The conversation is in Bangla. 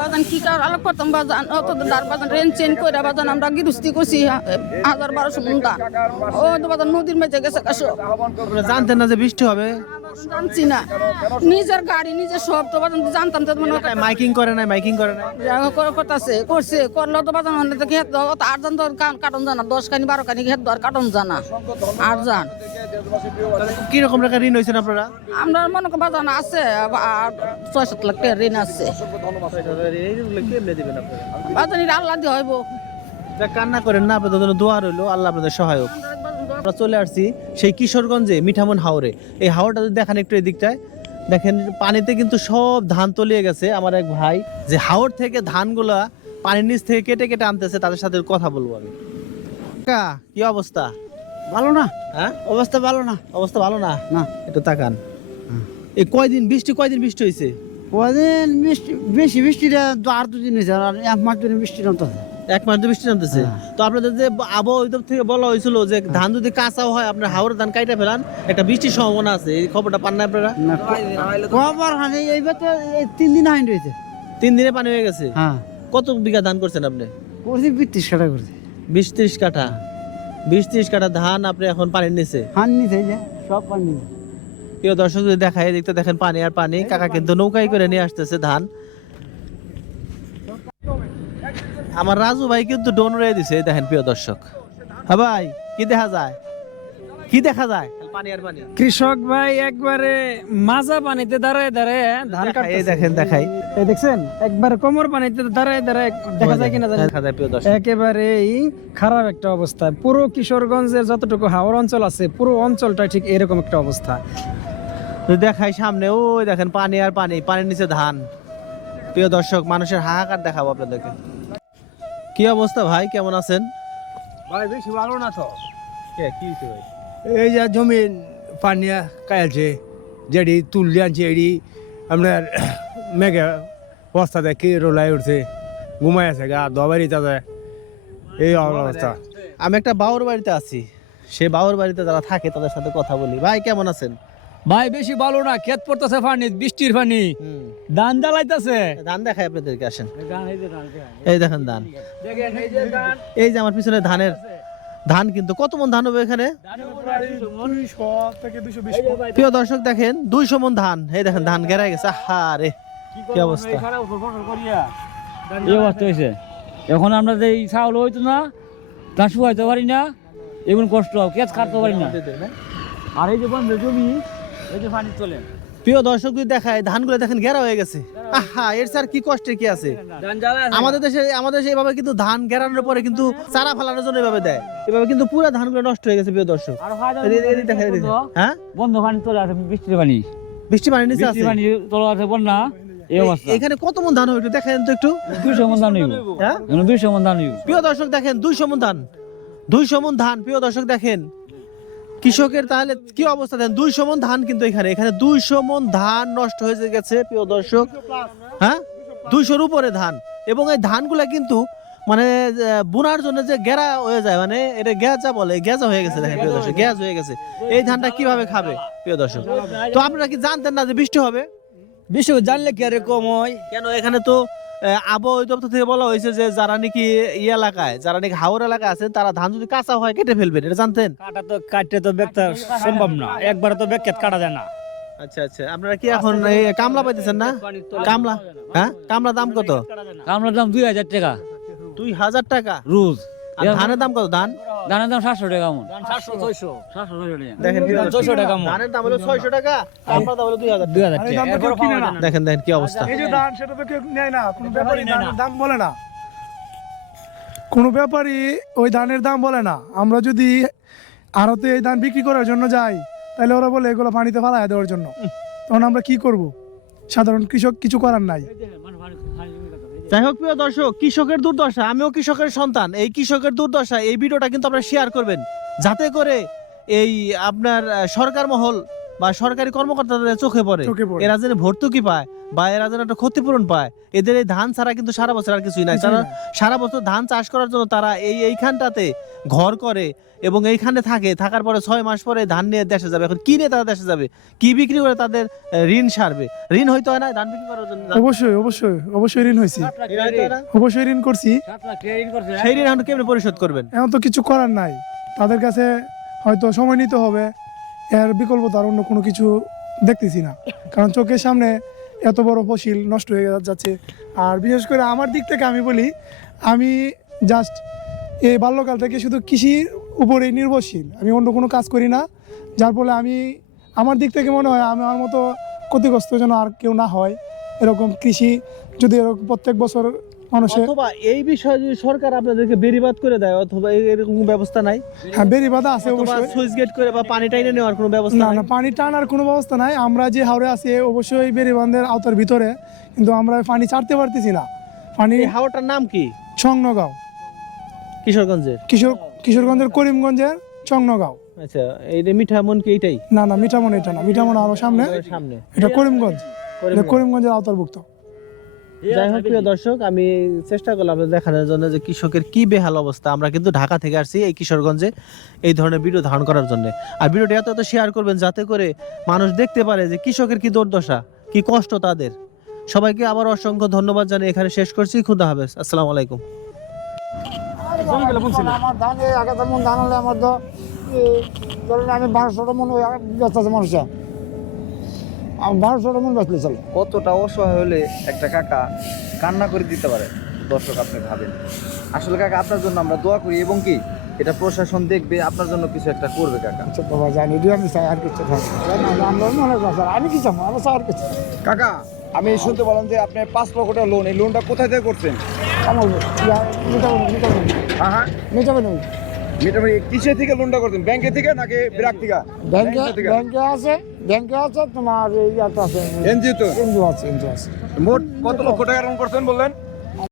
বাজান কি কার আলোক করতাম বাজান অত দার বাজান রেন চেন কইরা বাজান আমরা গিরুস্তি করছি 1000-1200 মন ধান ও তো বাজান নদীর মধ্যে গেছে কাশো আপনারা জানতেন না যে বৃষ্টি হবে? জানছি না নিজের গাড়ি নিজের সব তো বাজান জানতাম তো মনে মাইকিং করে নাই, মাইকিং করে নাই। করতেছে করছে করলেও তো বাজান মানে তো খেত অত আর জান তো কাটন জানা 10 কানি 12 কানি খেত আর কাটন জানা আর জান কি রকম টাকা ঋণ হয়েছেন আপনারা? আমরা মনে করি বাজান আছে 6-7 লাখ টাকা ঋণ আছে বাজান এটা আল্লাহ দিয়ে হইব কান্না করেন না, আপনাদের জন্য দোয়া রইলো, আল্লাহ আপনাদের সহায়ক। আমরা চলে আসছি সেই কিশোরগঞ্জে মিঠামন হাওরে। এই হাওরটা যদি দেখেন একটু এদিকটায় দেখেন, পানিতে কিন্তু সব ধান তলিয়ে গেছে। আমার এক ভাই যে হাওর থেকে ধানগুলা পানির নিচ থেকে কেটে কেটে আনতেছে, তাদের সাথে কথা বলবো আমি। কাকা, কি অবস্থা? ভালো না, হ্যাঁ, অবস্থা ভালো না। অবস্থা ভালো না? না, একটু তাকান। এই কয়দিন বৃষ্টি হয়েছে? কদিন বেশি বৃষ্টিটা আর 2 দিন হয়েছে, আর 1 মাস ধরে বৃষ্টি নামতেছে। 1 মাস ধরে বৃষ্টি নামতেছে। তো আপনাদের যে আবহাওয়া অধিদপ্তর থেকে বলা হয়েছিল যে ধান যদি কাঁচাও হয় আপনার হাওড়ের ধান কাইটা ফেলান, একটা বৃষ্টির সম্ভাবনা আছে, এই খবরটা পান না আপনারা? খবর হানি এইবার তো 3 দিন হাইন রয়েছে। 3 দিনে পানি হয়ে গেছে। হ্যাঁ, কত বিঘা ধান করছেন আপনি? করছি 32 কাটা করছি। 20-30 কাঠা। 20-30 কাঠা ধান আপনি এখন পানির নিচে। হান নিতে যে সব পানি নিতে। প্রিয় দর্শক যদি দেখায়, দেখতে দেখেন পানি আর পানি। কাকা কিন্তু নৌকায় করে নিয়ে আসতেছে ধান। আমার রাজু ভাই কিন্তু ডোন রয়ে দিছে, দেখেন প্রিয় দর্শক। হ্যাঁ ভাই, কি দেখা যায়? কি দেখা যায়? পানি আর পানি। কৃষক ভাই একবারে মাজা পানিতে দাঁড়ায় দাঁড়ায় ধান কাটতেছে। এই দেখেন, দেখাই। এই দেখছেন একবারে কোমর পানিতে দাঁড়ায় দাঁড়ায় দেখা যায় কিনা জানি দেখা যায় প্রিয় দর্শক। একেবারেই খারাপ একটা অবস্থা। পুরো কিশোরগঞ্জের যতটুকু হাওর অঞ্চল আছে পুরো অঞ্চলটা ঠিক এরকম একটা অবস্থা। যদি দেখাই সামনে, ওই দেখেন পানি আর পানি, পানির নিচে ধান। প্রিয় দর্শক, মানুষের হাহাকার দেখাবো আপনাদেরকে। কি অবস্থা ভাই, কেমন আছেন? ভাই বেশি ভালো না তো। কি হয়েছে ভাই? এই যে জমিন পানি কালছে, যেটি তুললে আনছে এটি আপনার মেঘে বস্তা দেখি রোলাই উঠছে, ঘুমাই আছে গা দবারি তাতে এই অবস্থা। আমি একটা বাউর বাড়িতে আছি, সে বাউর বাড়িতে যারা থাকে তাদের সাথে কথা বলি। ভাই কেমন আছেন? ভাই বেশি ভালো না, ক্ষেত পড়তেছে পানি, বৃষ্টির পানি, ধান জ্বালাইতেছে। ধান দেখাই আপনাদেরকে, আসেন। এই দেখেন ধান, এই যে আমার পিছনে ধানের ধান, কিন্তু কত মন ধান হবে এখানে? প্রিয় দর্শক দেখেন 200 মন ধান। এই দেখেন ধান গেরাই গেছে। আহা রে, কি অবস্থা! এই অবস্থা হয়েছে। এখন আমরা যে চাউল হইতো না, তা শুকাইতে পারি না, এমন কষ্ট, কেঁচ কাটতে পারি না। আর এই যে বন্ধ জমি, এই যে পানি চলে। প্রিয় দর্শক যদি দেখায়, ধানগুলো দেখেন গেরা হয়ে গেছে। আহা, এর স্যার কি কষ্টের কি আছে? আমাদের দেশে এভাবে কিন্তু ধান গেরানোর পরে কিন্তু চারা ফেলানোর জন্য এভাবে দেয়, এভাবে কিন্তু পুরো ধানগুলো নষ্ট হয়ে গেছে। প্রিয় দর্শক, হ্যাঁ, বন্ধ পানি চলে আসে, বৃষ্টির পানি, বৃষ্টি পানি নিচে আছে, বৃষ্টির পানি চলে আসে, বন্যা এই অবস্থা। এখানে কত মন ধান হবে একটু দেখেন তো একটু। 200 মন ধান হইব। হ্যাঁ, 200 মন ধান হইব। প্রিয় দর্শক দেখেন 200 মন ধান, 200 মন ধান। প্রিয় দর্শক দেখেন কৃষকের তাহলে কি অবস্থা, দেন 200 মন ধান কিন্তু এখানে 200 মন ধান নষ্ট হয়ে গেছে প্রিয় দর্শক। হ্যাঁ, 200-র উপরে ধান। এবং এই ধানগুলা কিন্তু মানে বোনার জন্য যে গেরা হয়ে যায়, মানে এটা গেজা বলে, গেজা হয়ে গেছে। দেখেন প্রিয় দর্শক, গ্যাস হয়ে গেছে। এই ধানটা কিভাবে খাবে প্রিয় দর্শক? তো আপনারা কি জানতেন না যে বৃষ্টি হবে? বৃষ্টি জানলে কি আর কম হয়? কেন, এখানে তো আবহাওয়া অধিদপ্তর থেকে বলা হয়েছে যে যারা নাকি এলাকায়, যারা নাকি হাওর এলাকায় আছেন, তারা ধান যদি কাঁচা হয় কেটে ফেলবেন। এটা জানতেন? কাটতে তো ব্যক্ত সম্ভব না, একবারে তো ব্যাখ্যাত কাটা যায় না। আচ্ছা আচ্ছা, আপনারা কি এখন এই কামলা পাইতেছেন না? কামলা, হ্যাঁ, কামলা দাম কত? কামলার দাম 2000 টাকা 2000 টাকা রোজ। আর ধানের দাম কত? ধানের দাম 700 টাকা মন। দেখেন 600 টাকা মন। ধানের দাম হলো 600 টাকা, কামলা দাম হলো 2000 টাকা। দেখেন দেখেন কি অবস্থা। এই যে ধান, সেটা তো কেউ নেয় না, কোনো ব্যাপারী ধানের দাম বলে না, কোনো ব্যাপারী ওই ধানের দাম বলে না। আমরা যদি আড়তে এই ধান বিক্রি করার জন্য যাই, তাহলে ওরা বলে এগুলো পানিতে ফালায় দেওয়ার জন্য। তখন আমরা কি করব? সাধারণ কৃষক কিছু করার নাই। যাই হোক প্রিয় দর্শক, কৃষকের দুর্দশা, আমিও কৃষকের সন্তান। এই কৃষকের দুর্দশা, এই ভিডিওটা কিন্তু আপনারা শেয়ার করবেন, যাতে করে এই আপনার সরকার মহল বা সরকারি কর্মকর্তাদের চোখে পড়ে, এরা যেন ভর্তুকি পায়। বা এরা যেন একটা ক্ষতিপূরণ পায়। এদের এই ধান ছাড়া কিন্তু সারা বছর আর কিছুই নাই, কারণ সারা বছর ধান চাষ করার জন্য তারা এইখানটাতে ঘর করে এবং এইখানে থাকার পরে 6 মাস পরে ধান নিয়ে দেশে যাবে। এখন কি নিয়ে তারা দেশে যাবে, কি বিক্রি করে তাদের ঋণ সারবে? ঋণ হইতে হয় না ধান বিক্রি করার জন্য? অবশ্যই ঋণ হয়েছি, অবশ্যই ঋণ করছি। সেই ঋণ এখন কেমনে পরিশোধ করবেন? এখন তো কিছু করার নাই, তাদের কাছে হয়তো সময় নিতে হবে, এর বিকল্প তার অন্য কোনো কিছু দেখতেছি না, কারণ চোখের সামনে এত বড় ফসল নষ্ট হয়ে যাচ্ছে। আর বিশেষ করে আমার দিক থেকে আমি বলি, আমি জাস্ট এই বাল্যকাল থেকে শুধু কৃষির উপরেই নির্ভরশীল, আমি অন্য কোনো কাজ করি না। যার ফলে আমার দিক থেকে মনে হয় আমার মতো ক্ষতিগ্রস্ত যেন আর কেউ না হয়। এরকম কৃষি যদি এরকম প্রত্যেক বছর মানুষের, অথবা এই বিষয়ে যদি সরকার আপনাদেরকে বেড়িবাঁধ করে দেয়, অথবা এরকম ব্যবস্থা নাই? হ্যাঁ, বেড়িবাঁধা আছে অবশ্যই। সুইচ গেট করে বা পানি টাইনে নেওয়ার কোনো ব্যবস্থা না নাই? না, পানি টানার কোনো ব্যবস্থা নাই। আমরা যে হাওড়ে আছি অবশ্যই বেড়িবাঁধের আওতার ভিতরে, কিন্তু আমরা পানি ছাড়তে পারতেছি না। পানি এই হাওরটার নাম কি? ছংনগাঁও, কিশোরগঞ্জের। কিশোরগঞ্জের করিমগঞ্জের ছংনগাঁও। আচ্ছা, এই যে মিঠামন কি এইটাই? না না, মিঠামন এটা না, মিঠামন আরো সামনে, সামনে এটা করিমগঞ্জ, এটা করিমগঞ্জের আওতারভুক্ত। যাই হোক প্রিয় দর্শক, আমি চেষ্টা করলাম আপনাদের দেখানোর জন্য যে কৃষকের কি বেহাল অবস্থা। আমরা কিন্তু ঢাকা থেকে আসছি এই কিশোরগঞ্জে এই ধরনের ভিডিও ধারণ করার জন্য। আর ভিডিওটি এত শেয়ার করবেন যাতে করে মানুষ দেখতে পারে যে কৃষকের কি দুর্দশা, কি কষ্ট তাদের। সবাইকে আবার অসংখ্য ধন্যবাদ জানিয়ে এখানে শেষ করছি। খুদা হাফেজ, আসসালামু আলাইকুম। আমার ধান এই 1000 মন ধান হলে আমার তো ধরেন আমি 1200 মন ব্যস্ত আছে মানুষের, আমার 1200 মন ব্যস্ত চলে। কতটা অসহায় হলে একটা কাকা কান্না করে দিতে পারে, দর্শক আপনি ভাবেন। আসলে কাকা আপনার জন্য আমরা দোয়া করি, এবং কি এটা প্রশাসন দেখবে, আপনার জন্য কিছু একটা করবে কাকা। আচ্ছা বাবা, জানি যে আমি চাই আর কিছু আমি কি চাই, আমি চাই আর কিছু। কাকা, আমি শুনতে পেলাম যে আপনি 5 লক্ষ টাকা লোন, এই লোনটা কোথায় থেকে করছেন? হ্যাঁ, মিটাবে কিসে থেকে লোনটা করছেন? ব্যাংকে থেকে নাকি ব্রাক থেকে? ব্যাংকে আছে তোমার ইয়াতে আছে, এনজিও তো। এনজিও আছে। মোট কত লক্ষ টাকা লোন করছেন বললেন?